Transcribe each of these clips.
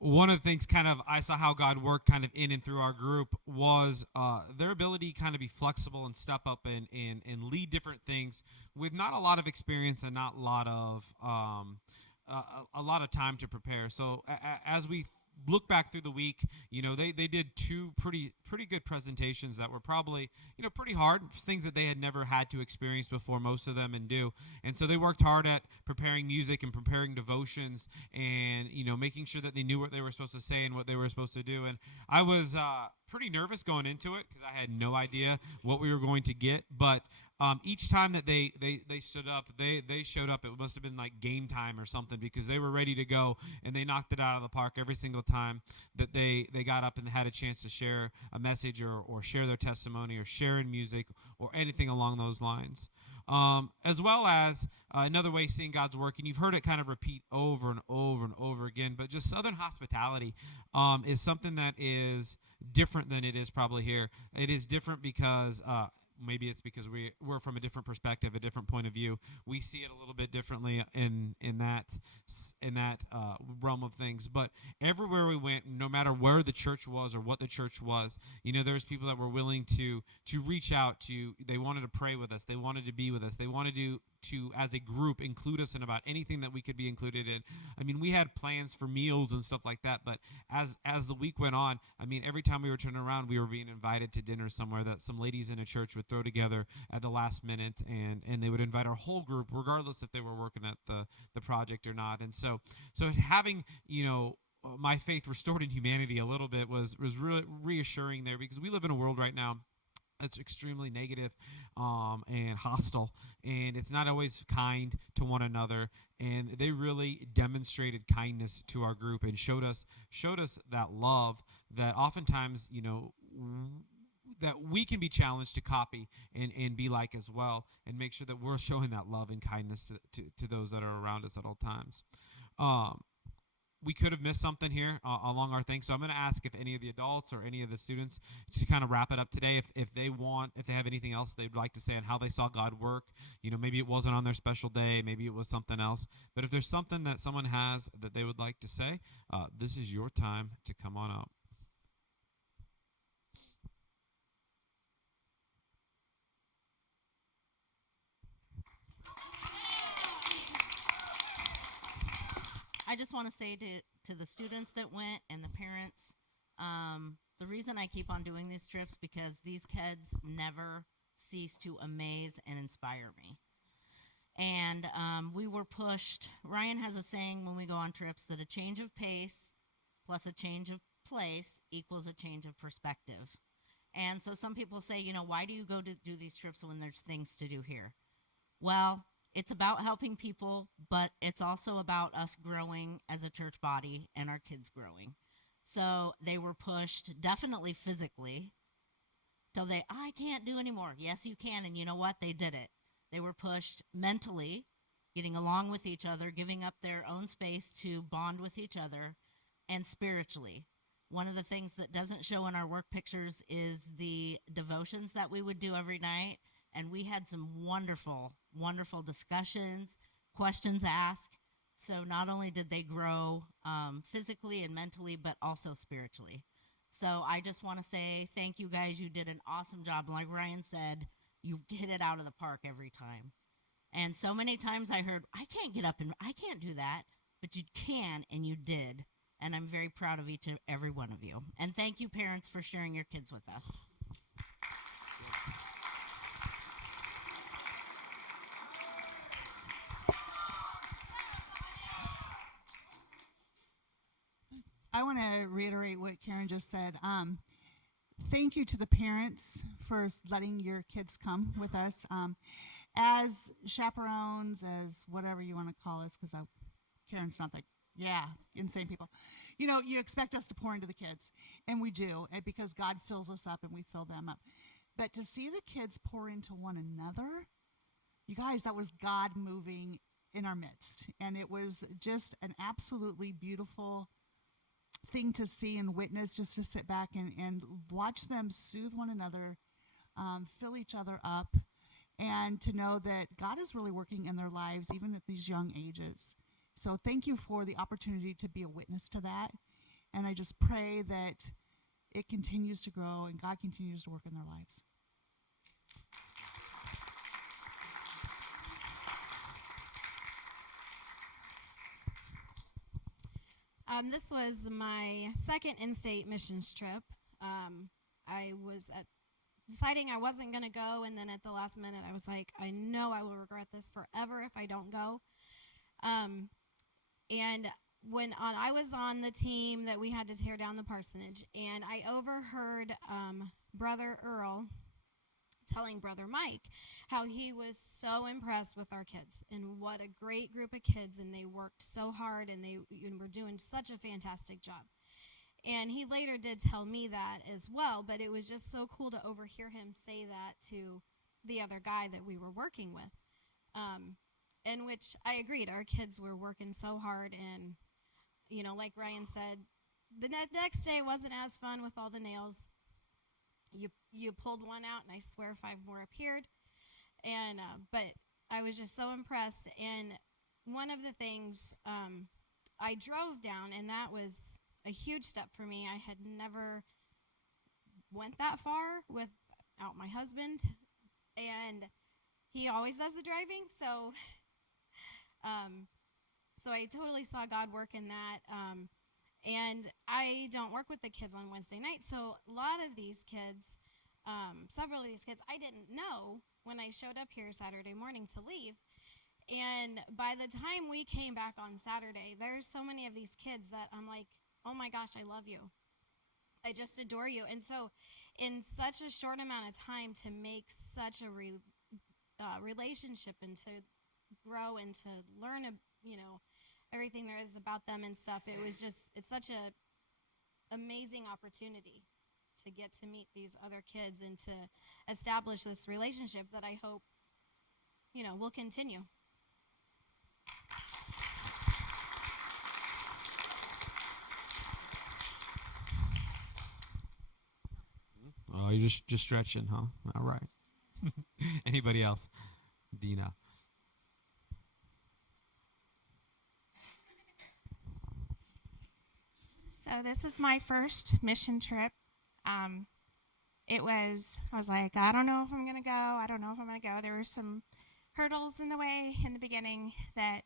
one of the things kind of I saw how God worked kind of in and through our group was their ability to kind of be flexible and step up and lead different things with not a lot of experience and not a lot of time to prepare. So as we look back through the week, they did two pretty good presentations that were probably pretty hard, things that they had never had to experience before, most of them, and do. And so they worked hard at preparing music and preparing devotions, and making sure that they knew what they were supposed to say and what they were supposed to do. And I was pretty nervous going into it because I had no idea what we were going to get, but each time that they stood up, they showed up. It must have been like game time or something, because they were ready to go, and they knocked it out of the park every single time that they got up and had a chance to share a message, or share their testimony, or share in music, or anything along those lines. As well as another way seeing God's work, and you've heard it kind of repeat over and over and over again, but just Southern hospitality is something that is different than it is probably here. It is different because maybe it's because we're from a different perspective, a different point of view. We see it a little bit differently in that realm of things. But everywhere we went, no matter where the church was or what the church was, there was people that were willing to reach out to. They wanted to pray with us. They wanted to be with us. They wanted to as a group include us in about anything that we could be included in. I mean, we had plans for meals and stuff like that, but as the week went on, I mean, every time we were turning around, we were being invited to dinner somewhere that some ladies in a church would throw together at the last minute, and they would invite our whole group, regardless if they were working at the project or not. And so having my faith restored in humanity a little bit was really reassuring there, because we live in a world right now it's extremely negative, and hostile, and it's not always kind to one another. And they really demonstrated kindness to our group and showed us that love that oftentimes that we can be challenged to copy and be like as well, and make sure that we're showing that love and kindness to those that are around us at all times. Um, we could have missed something here along our thing. So I'm going to ask if any of the adults or any of the students, to kind of wrap it up today, if they have anything else they'd like to say on how they saw God work. Maybe it wasn't on their special day, maybe it was something else. But if there's something that someone has that they would like to say, this is your time to come on up. I just want to say to the students that went and the parents, the reason I keep on doing these trips because these kids never cease to amaze and inspire me. And we were pushed. Ryan has a saying when we go on trips that a change of pace plus a change of place equals a change of perspective. And so some people say, why do you go to do these trips when there's things to do here? Well, it's about helping people, but it's also about us growing as a church body and our kids growing. So they were pushed definitely physically till I can't do anymore. Yes, you can. And you know what? They did it. They were pushed mentally, getting along with each other, giving up their own space to bond with each other, and spiritually. One of the things that doesn't show in our work pictures is the devotions that we would do every night. And we had some wonderful, wonderful discussions, questions asked. So not only did they grow physically and mentally, but also spiritually. So I just want to say thank you guys. You did an awesome job. Like Ryan said, you hit it out of the park every time. And so many times I heard, I can't get up and I can't do that. But you can, and you did. And I'm very proud of each and every one of you. And thank you, parents, for sharing your kids with us. I want to reiterate what Karen just said. Thank you to the parents for letting your kids come with us. As chaperones, as whatever you want to call us, because Karen's not like, yeah, insane people. You expect us to pour into the kids, and we do, because God fills us up and we fill them up. But to see the kids pour into one another, you guys, that was God moving in our midst. And it was just an absolutely beautiful thing to see and witness, just to sit back and watch them soothe one another, fill each other up, and to know that God is really working in their lives, even at these young ages. So thank you for the opportunity to be a witness to that. And I just pray that it continues to grow and God continues to work in their lives. This was my second in-state missions trip. I was deciding I wasn't going to go, and then at the last minute, I was like, I know I will regret this forever if I don't go. And I was on the team that we had to tear down the parsonage, and I overheard Brother Earl telling Brother Mike how he was so impressed with our kids and what a great group of kids, and they worked so hard and were doing such a fantastic job. And he later did tell me that as well, but it was just so cool to overhear him say that to the other guy that we were working with. In which I agreed, our kids were working so hard, and, you know, like Ryan said, the next day wasn't as fun with all the nails. You pulled one out, and I swear 5 more appeared. And but I was just so impressed. And one of the things I drove down, and that was a huge step for me. I had never went that far without my husband, and he always does the driving. So I totally saw God work in that. And I don't work with the kids on Wednesday night, so a lot of these kids, several of these kids, I didn't know when I showed up here Saturday morning to leave. And by the time we came back on Saturday, there's so many of these kids that I'm like, oh my gosh, I love you. I just adore you. And so in such a short amount of time to make such a relationship and to grow and to learn, everything there is about them and stuff, it's such a amazing opportunity to get to meet these other kids and to establish this relationship that I hope, will continue. Oh, you're just stretching, huh? All right. Anybody else? Dina. So this was my first mission trip. I was like, I don't know if I'm going to go. I don't know if I'm going to go. There were some hurdles in the way in the beginning that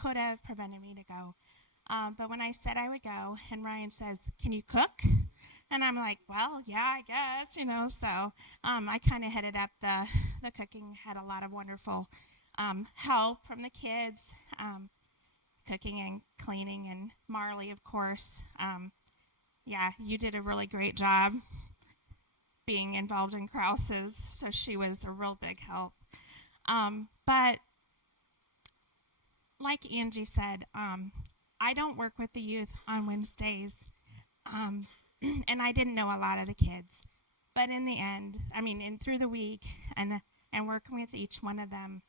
could have prevented me to go. But when I said I would go, and Ryan says, can you cook? And I'm like, well, yeah, I guess, So I kind of headed up the cooking, had a lot of wonderful help from the kids, cooking and cleaning, and Marley, of course. You did a really great job being involved in Krause's, so she was a real big help. But like Angie said, I don't work with the youth on Wednesdays, and I didn't know a lot of the kids. But in the end, and through the week and working with each one of them,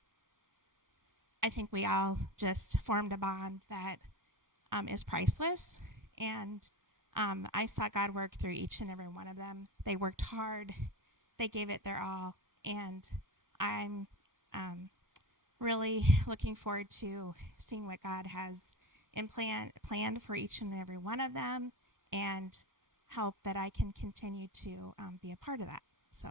I think we all just formed a bond that is priceless. And I saw God work through each and every one of them. They worked hard. They gave it their all. And I'm really looking forward to seeing what God has planned for each and every one of them, and hope that I can continue to be a part of that. So.